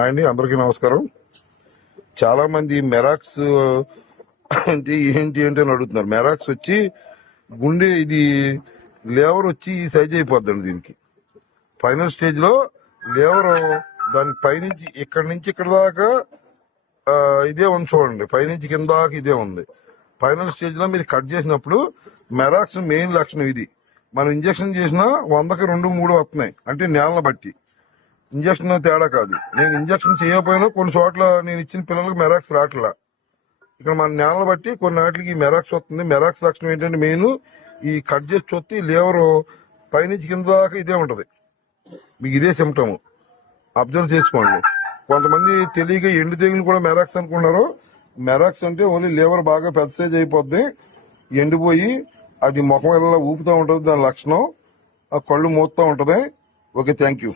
అండి అందరికీ నమస్కారం. చాలా మంది మెరాక్స్ అంటే ఏంటి అని అడుగుతున్నారు. మెరాక్స్ వచ్చి గుండె ఇది లేవర్ వచ్చి ఈ సైజ్ అయిపోద్దండి. దీనికి ఫైనల్ స్టేజ్ లో లేవర్ దానికి పైనుంచి ఇక్కడ నుంచి ఇక్కడ దాకా ఇదే ఉంది చూడండి. పైనుంచి కింద దాకా ఇదే ఉంది. ఫైనల్ స్టేజ్ లో మీరు కట్ చేసినప్పుడు మెరాక్స్ మెయిన్ లక్షణం ఇది. మనం ఇంజక్షన్ చేసినా 100కి 2, 3 వస్తున్నాయి. అంటే నేలను బట్టి ఇంజక్షన్ తేడా కాదు. నేను ఇంజక్షన్ చేయకపోయినా కొన్ని చోట్ల నేను ఇచ్చిన పిల్లలకు మెరాక్స్ రావట్లా. ఇక్కడ మన నేలను బట్టి కొన్ని వాటికి మెరాక్స్ వస్తుంది. మెరాక్స్ లక్షణం ఏంటంటే మెయిన్ ఈ కట్ చేసి చూస్తే లేవర్ పైనుంచి కింద దాకా ఇదే ఉంటది. మీకు ఇదే సిమ్టమ్ అబ్జర్వ్ చేసుకోండి. కొంతమంది తెలియక ఎండు తెగులు కూడా మెరాక్స్ అనుకున్నారు. మెరాక్స్ అంటే ఓన్లీ లేవర్ బాగా పెద్ద సైజ్ అయిపోద్ది, ఎండిపోయి అది ముఖం ఇలా ఊపుతూ ఉంటది. దాని లక్షణం ఆ కళ్ళు మూస్తూ ఉంటది. Okay, thank you.